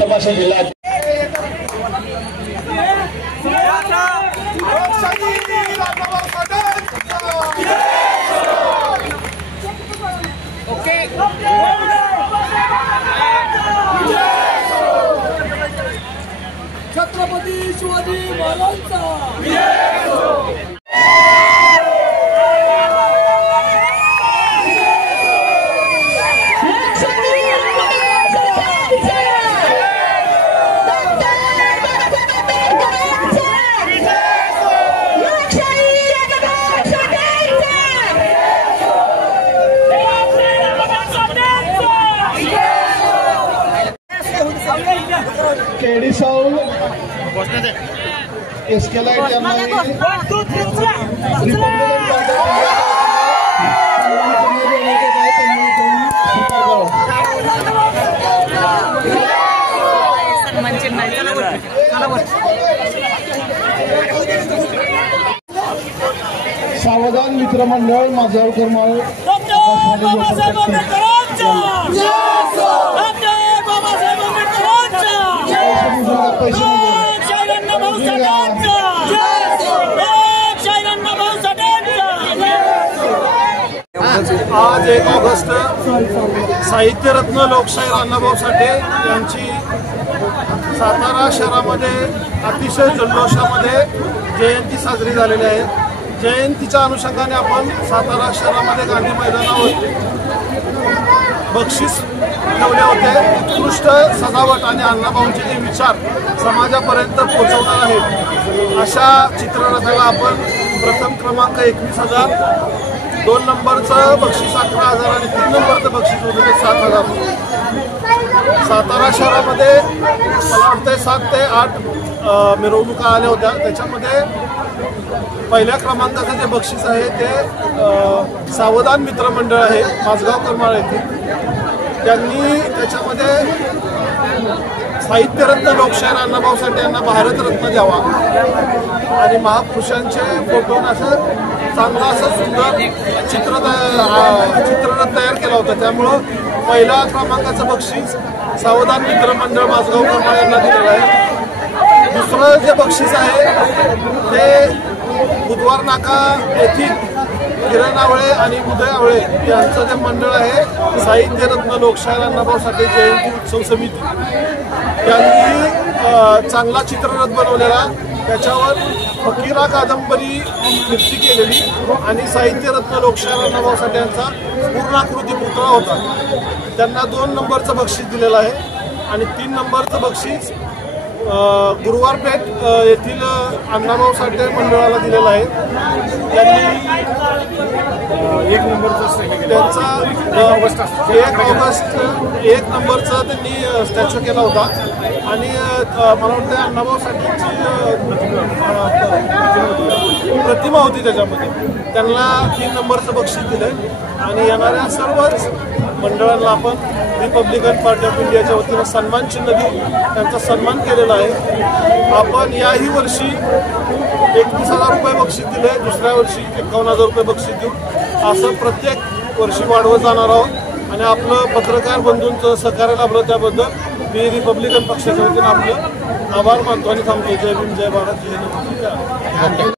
तपासणी जिल्हा छत्रपती शिवाजी महाराजांचा केडी साउल एस्केलाइट सावधान मित्रमंडळ माजगावकर माळ आज 1 ऑगस्ट साहित्यरत्न लोकशाहीर अण्णाभाऊ साठे यांची सातारा शहरामध्ये अतिशय जल्लोषामध्ये जयंती साजरी झालेली आहे। जयंतीच्या अनुषंगाने आपण सातारा शहरामध्ये गांधी मैदानावर बक्षीस ठेवले होते। उत्कृष्ट सजावट आणि अण्णाभाऊंचे जे विचार समाजापर्यंत पोहोचवणार आहेत अशा चित्ररथाला आपण प्रथम क्रमांक 21,000, 2 नंबरचं बक्षीस 11,000 आणि 3 नंबरचं बक्षीस होतं ते 7,000। सातारा शहरामध्ये मला वाटतं 7 ते 8 मिरवणुका आल्या होत्या। त्याच्यामध्ये पहिल्या क्रमांकाचं जे बक्षीस आहे ते सावधान मित्रमंडळ आहे माजगावकर माळ येथे। त्यांनी त्याच्यामध्ये साहित्यरत्न लोकशाहीर अण्णाभाऊ साठे यांना भारतरत्न द्यावा आणि महापुरुषांचे फोटो असं चांगला असं सुंदर चित्ररथ तयार केला होता। त्यामुळं पहिल्या क्रमांकाचं बक्षीस सावधान मित्रमंडळ माजगावकर माळ यांना दिलेलं आहे। दुसरं जे बक्षीस आहे ते बुधवार नाका येथील किरण आवळे आणि उदय आवळे यांचं जे मंडळ आहे साहित्यरत्न लोकशाहीर अण्णाभाऊ साठे जयंती उत्सव समिती यांनी चांगला चित्ररथ बनवलेला, त्याच्यावर फकीरा कादंबरी निर्मिती केलेली आणि साहित्यरत्न लोकशाहीर अण्णाभाऊ साठे यांचा पूर्णाकृती पुतळा होता। त्यांना 2 नंबरचं बक्षीस दिलेलं आहे आणि 3 नंबरचं बक्षीस गुरुवारपेठ येथील अण्णाभाऊ साठे मंडळाला दिलेलं आहे। त्यांनी 1 नंबरचं त्यांचा 1 ऑगस्ट 1 नंबरचा त्यांनी स्टॅच्यू केला होता आणि मला वाटतं अण्णाभाऊ साठेंची प्रतिमा होती त्याच्यामध्ये। त्यांना 3 नंबरचं बक्षीस दिलं आणि येणाऱ्या सर्वच मंडळांना आपण रिपब्लिकन पार्टी ऑफ इंडियाच्या वतीनं सन्मान चिन्ह देऊन त्यांचा सन्मान केलेला आहे। आपण याही वर्षी 31,000 रुपये बक्षीस दिले, दुसऱ्या वर्षी 51,000 रुपये बक्षीस देऊन असं प्रत्येक वर्षी वाढवत जाणार आहोत आणि आपलं पत्रकार बंधूंचं सहकार्य लाभलं त्याबद्दल मी रिपब्लिकन पक्षाच्या वतीनं आपलं आभार मानतो आणि थांबतो। जय भीम, जय भारत, जय हिंद।